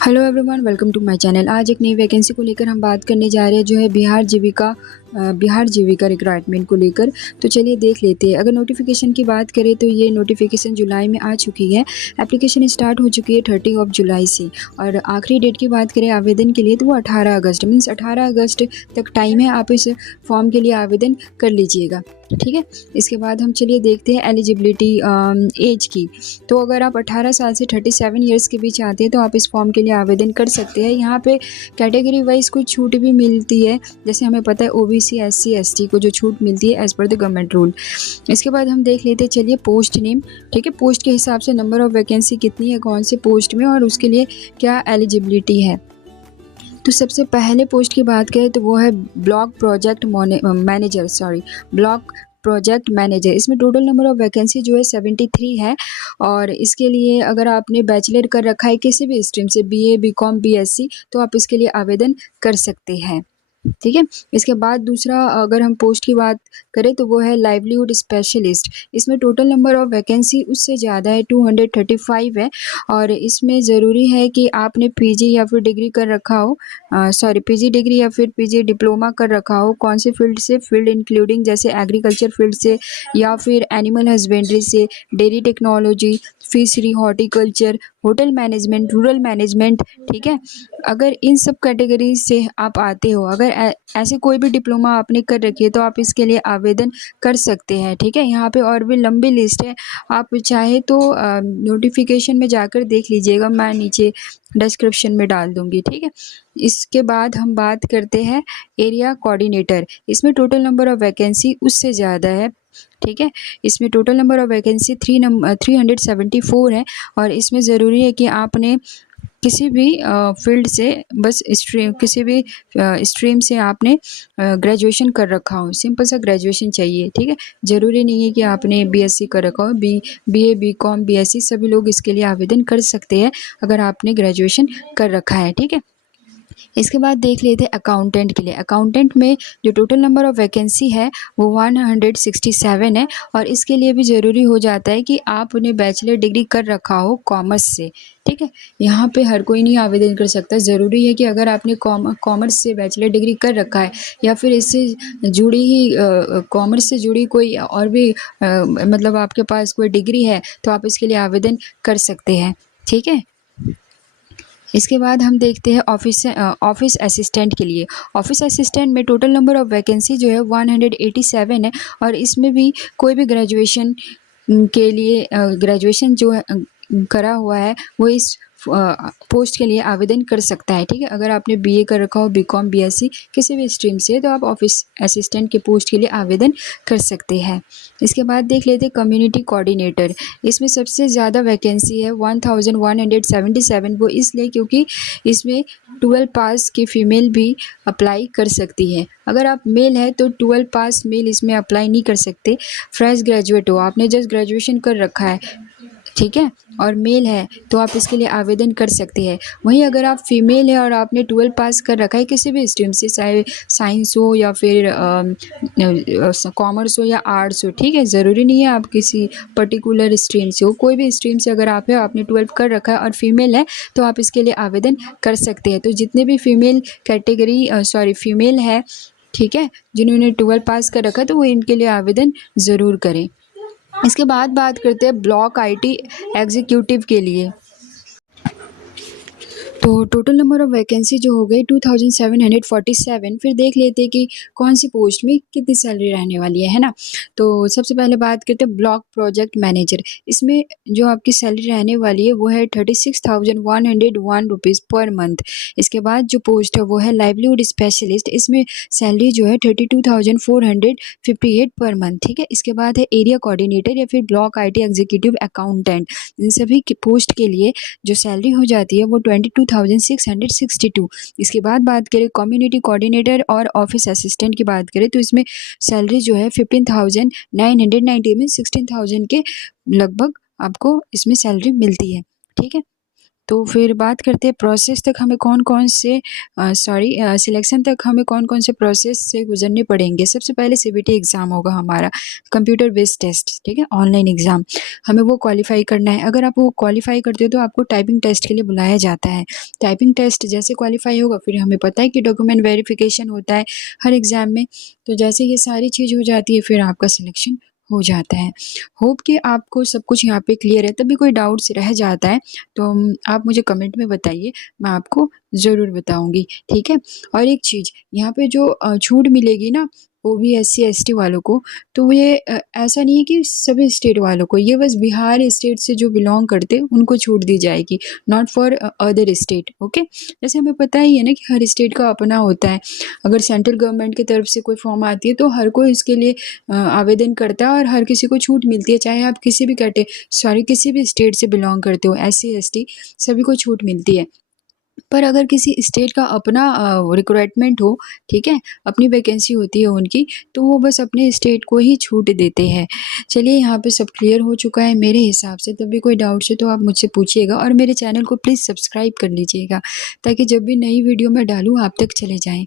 Hello everyone, welcome to my channel. आज एक नई वैकेंसी को लेकर हम बात करने जा रहे हैं, जो है बिहार जीविका रिक्वायरमेंट को लेकर। तो चलिए देख लेते हैं। अगर नोटिफिकेशन की बात करें तो ये नोटिफिकेशन जुलाई में आ चुकी है। एप्लीकेशन स्टार्ट हो चुकी है 30 जुलाई से, और आखिरी डेट की बात करें आवेदन के लिए तो वो 18 अगस्त मीन्स 18 अगस्त तक टाइम है। आप इस फॉर्म के लिए आवेदन कर लीजिएगा, ठीक है। इसके बाद हम चलिए देखते हैं एलिजिबिलिटी एज की। तो अगर आप 18 साल से 37 ईयर्स के बीच आते हैं तो आप इस फॉर्म के लिए आवेदन कर सकते हैं। यहाँ पे कैटेगरी वाइज कुछ छूट भी मिलती है, जैसे हमें पता है ओबीसी एससी एसटी को जो छूट मिलती है as per the government rule. इसके बाद हम देख लेते हैं, चलिए पोस्ट नेम, ठीक है। पोस्ट के हिसाब से नंबर ऑफ वैकेंसी कितनी है कौन से पोस्ट में, और उसके लिए क्या एलिजिबिलिटी है। तो सबसे पहले पोस्ट की बात करें तो वो है ब्लॉक प्रोजेक्ट मैनेजर। इसमें टोटल नंबर ऑफ वैकेंसी जो है 73 है। और इसके लिए अगर आपने बैचलर कर रखा है किसी भी स्ट्रीम से, बीए बीकॉम बीएससी, तो आप इसके लिए आवेदन कर सकते हैं, ठीक है। इसके बाद दूसरा अगर हम पोस्ट की बात करें तो वो है लाइवलीहुड स्पेशलिस्ट। इसमें टोटल नंबर ऑफ वैकेंसी उससे ज़्यादा है, 235 है। और इसमें ज़रूरी है कि आपने पीजी या फिर डिग्री कर रखा हो, पीजी डिग्री या फिर पीजी डिप्लोमा कर रखा हो। कौन से फील्ड से? फील्ड इंक्लूडिंग जैसे एग्रीकल्चर फील्ड से, या फिर एनिमल हस्बेंड्री से, dairy technology, fishery, horticulture, hotel management, rural management, ठीक है। अगर इन सब कैटेगरी से आप आते हो, अगर ऐसे कोई भी डिप्लोमा आपने कर रखी है तो आप इसके लिए आवेदन कर सकते हैं, ठीक है। यहाँ पे और भी लंबी लिस्ट है, आप चाहे तो नोटिफिकेशन में जाकर देख लीजिएगा, मैं नीचे डिस्क्रिप्शन में डाल दूँगी, ठीक है। इसके बाद हम बात करते हैं एरिया कोऑर्डिनेटर। इसमें टोटल नंबर ऑफ वैकेंसी उससे ज़्यादा है, ठीक है। इसमें टोटल नंबर ऑफ वैकेंसी 374 है। और इसमें ज़रूरी है कि आपने किसी भी फील्ड से, बस किसी भी स्ट्रीम से आपने ग्रेजुएशन कर रखा हो। सिंपल सा ग्रेजुएशन चाहिए, ठीक है। ज़रूरी नहीं है कि आपने बीएससी कर रखा हो। बीए बीकॉम बीएससी सभी लोग इसके लिए आवेदन कर सकते हैं अगर आपने ग्रेजुएशन कर रखा है, ठीक है। इसके बाद देख लेते हैं अकाउंटेंट के लिए। अकाउंटेंट में जो टोटल नंबर ऑफ वैकेंसी है वो 167 है। और इसके लिए भी ज़रूरी हो जाता है कि आपने बैचलर डिग्री कर रखा हो कॉमर्स से, ठीक है। यहाँ पे हर कोई नहीं आवेदन कर सकता। ज़रूरी है कि अगर आपने कॉमर्स से बैचलर डिग्री कर रखा है, या फिर इससे जुड़ी ही कॉमर्स से जुड़ी कोई और भी मतलब आपके पास कोई डिग्री है, तो आप इसके लिए आवेदन कर सकते हैं, ठीक है। इसके बाद हम देखते हैं ऑफिस असिस्टेंट के लिए। ऑफिस असिस्टेंट में टोटल नंबर ऑफ वैकेंसी जो है 187 है। और इसमें भी कोई भी ग्रेजुएशन के लिए ग्रेजुएशन जो है करा हुआ है वो इस पोस्ट के लिए आवेदन कर सकता है, ठीक है। अगर आपने बीए कर रखा हो, बीकॉम बीएससी किसी भी स्ट्रीम से, तो आप ऑफिस असिस्टेंट के पोस्ट के लिए आवेदन कर सकते हैं। इसके बाद देख लेते हैं कम्युनिटी कोऑर्डिनेटर। इसमें सबसे ज़्यादा वैकेंसी है 1177। वो इसलिए क्योंकि इसमें 12 पास की फ़ीमेल भी अप्लाई कर सकती है। अगर आप मेल है तो 12 पास मेल इसमें अप्लाई नहीं कर सकते। फ्रेश ग्रेजुएट हो, आपने जस्ट ग्रेजुएशन कर रखा है, ठीक है, और मेल है तो आप इसके लिए आवेदन कर सकते हैं। वहीं अगर आप फीमेल है और आपने 12 पास कर रखा है किसी भी स्ट्रीम से, चाहे साइंस हो या फिर कॉमर्स हो या आर्ट्स हो, ठीक है। ज़रूरी नहीं है आप किसी पर्टिकुलर स्ट्रीम से हो, कोई भी स्ट्रीम से अगर आप है, आपने 12 कर रखा है और फीमेल है, तो आप इसके लिए आवेदन कर सकते हैं। तो जितने भी फीमेल है, ठीक है, जिन्होंने 12 पास कर रखा है, तो वो इनके लिए आवेदन ज़रूर करें। इसके बाद बात करते हैं ब्लॉक आईटी एग्जीक्यूटिव के लिए। तो टोटल नंबर ऑफ वैकेंसी जो हो गई 2747। फिर देख लेते हैं कि कौन सी पोस्ट में कितनी सैलरी रहने वाली है ना। तो सबसे पहले बात करते हैं ब्लॉक प्रोजेक्ट मैनेजर। इसमें जो आपकी सैलरी रहने वाली है वो है 36,101 रुपीज़ पर मंथ। इसके बाद जो पोस्ट है वो है लाइवलीहुड स्पेशलिस्ट। इसमें सैलरी जो है 32,458 पर मंथ, ठीक है। इसके बाद है एरिया कोऑर्डिनेटर या फिर ब्लॉक आईटी एग्जीक्यूटिव अकाउंटेंट। इन सभी की पोस्ट के लिए जो सैलरी हो जाती है वो 22,662। इसके बाद बात करें कम्युनिटी कोऑर्डिनेटर और ऑफिस असिस्टेंट की बात करें तो इसमें सैलरी जो है 15,990 में 16,000 के लगभग आपको इसमें सैलरी मिलती है, ठीक है। तो फिर बात करते हैं प्रोसेस तक हमें कौन-कौन से सिलेक्शन तक हमें कौन-कौन से प्रोसेस से गुज़रने पड़ेंगे। सबसे पहले सीबीटी एग्ज़ाम होगा हमारा, कंप्यूटर बेस्ड टेस्ट, ठीक है? ऑनलाइन एग्ज़ाम, हमें वो क्वालीफ़ाई करना है। अगर आप वो क्वालीफ़ाई करते हो तो आपको टाइपिंग टेस्ट के लिए बुलाया जाता है। टाइपिंग टेस्ट जैसे क्वालीफ़ाई होगा, फिर हमें पता है कि डॉक्यूमेंट वेरिफ़िकेशन होता है हर एग्ज़ाम में, तो जैसे ये सारी चीज़ हो जाती है फिर आपका सिलेक्शन हो जाता है। होप कि आपको सब कुछ यहाँ पे क्लियर है। तब भी कोई डाउट्स रह जाता है तो आप मुझे कमेंट में बताइए, मैं आपको ज़रूर बताऊँगी, ठीक है? और एक चीज़, यहाँ पे जो छूट मिलेगी ना ओबी, एससी, एसटी वालों को, तो ये ऐसा नहीं है कि सभी स्टेट वालों को, ये बस बिहार स्टेट से जो बिलॉन्ग करते हैं उनको छूट दी जाएगी, not for other state, okay? जैसे हमें पता ही है ना कि हर स्टेट का अपना होता है। अगर सेंट्रल गवर्नमेंट की तरफ से कोई फॉर्म आती है तो हर कोई इसके लिए आवेदन करता है और हर किसी को छूट मिलती है, चाहे आप किसी भी स्टेट से बिलॉन्ग करते हो, एससी, एसटी सभी को छूट मिलती है। पर अगर किसी स्टेट का अपना रिक्वायरमेंट हो, ठीक है? अपनी वैकेंसी होती है उनकी, तो वो बस अपने स्टेट को ही छूट देते हैं। चलिए यहाँ पे सब क्लियर हो चुका है मेरे हिसाब से, तब भी कोई डाउट्स है तो आप मुझसे पूछिएगा और मेरे चैनल को प्लीज़ सब्सक्राइब कर लीजिएगा, ताकि जब भी नई वीडियो मैं डालूँ आप तक चले जाएँ।